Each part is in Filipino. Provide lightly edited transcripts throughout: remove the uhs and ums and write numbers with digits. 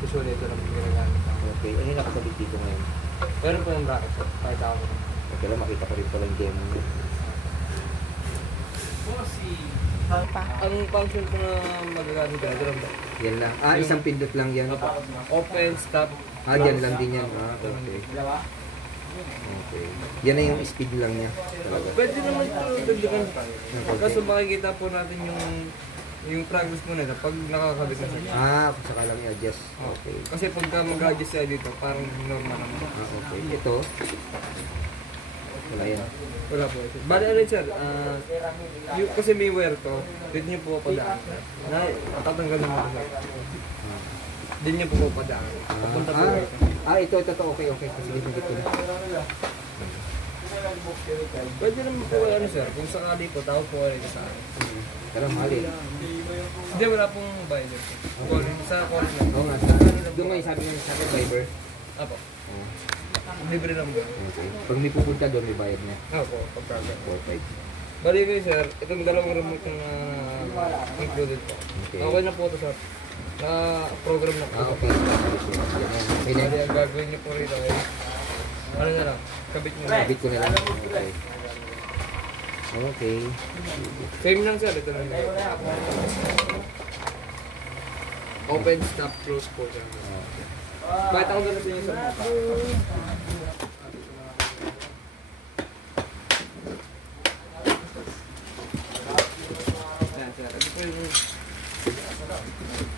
Usually ito lang ginagamit ako. Okay, ano yung nakasabit dito ngayon? Meron po yung bracket sir, kahit ako. Okay lang, makita ko rin pala yung game mo. Ang function ko na magagamit ko, ito lang ba? Yan lang. Ah, isang pindot lang yan. Open, stop. Ah, dyan lang din yan. Ah, okay. Okay. Yan na yung speed lang niya. Talaga. Pwede naman ito dagdagan. Kaso makikita po natin yung progress mo nila pag nakakabit na siya. Ah, kung saka lang i-adjust. Okay. Kasi pagka mag-adjust siya dito, parang normal naman. Ah, okay. Ito. Wala yan. Wala po. Bali ano sir, kasi may wire to, dito niyo po padaan. Tatanggal naman ito sir. Dito niyo po padaan. Papunta po kayo. Ito. Okay. Sige, dito na. Pwede naman po ano sir, kung sakali po, tawag po kayo sa akin. Pero mahal eh. Hindi, wala pong bayad. Sa call na. Oo nga. Doon nga yung sabi nga sa akin, driver. Apo. Libre lang ba? Okay. Pag may pupunta doon, may bayad niya. Opo, pagkaga. 4-5. Bali kayo sir, itong dalawang remote na included po. Okay. Okay na po ito sir. Na-program na po. Okay. Bali ang gagawin niyo po rito ay ano na lang, kabit niyo na. Kabit ko na lang. Okay. Okay. Same lang sir, ito lang. Open, stop, close po siya. Bakit ako doon na sa inyo sa mapa? Yan sir, ito po yung...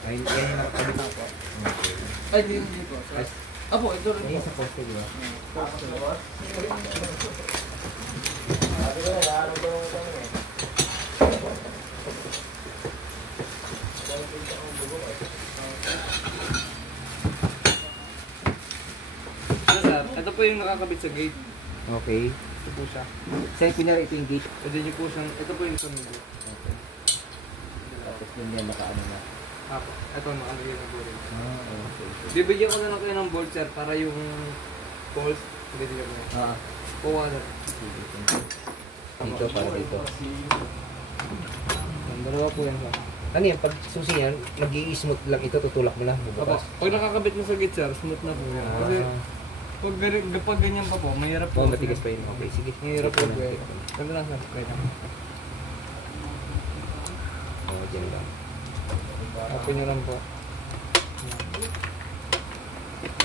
Ay, yan yung nakakabit ako. Ay, hindi po. Apo, ito rin po. Yung sa poste, di ba? Ito po yung nakakabit sa gate. Okay. Ito po siya. Saan pinara ito yung gate? Pwede niyo po siyang, ito po yung tunog. Okay. Tapos yun yan, nakaano na. Apo, ito nakalagay na po rin. Okay. Bibigyan ko na lang kayo ng bolt sir para yung bolt, hindi ko na. Kuha na. Dito, para dito. Dalawa po yan sir. Ano yan, pag susi yan, nag-i-smooth lang ito, tutulak mo lang, Apo, bubukas. pag nakakabit na sa gate sir, smooth na po yan. Kasi pag ganyan pa po, mahirap po. Matigas pa yun. Okay, sige. Mahirap po. Ito na, ito na. Ganda lang sir, wait lang. Dyan lang. Open nyo lang po.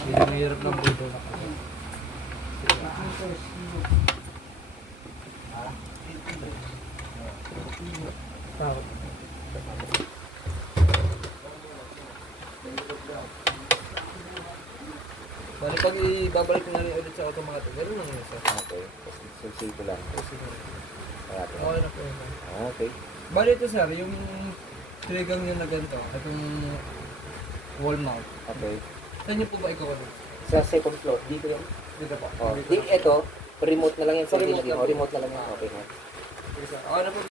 Medyo mahirap lang po ito. Takot. Bali pag ibabalik ko na rin ulit sa automatic, gano'n lang yun sir. Okay. Tapos susi ko lang. Okay na po yun. Okay. Bali ito sir, yung trigang nyo na ganito, itong wall mount. Okay. Saan nyo po ba ikaw ano? Sa second floor, dito yung... Dito po. Oh, ito, remote na lang yan. Sa remote lang. Remote na lang yan. Okay, ha? Okay na po.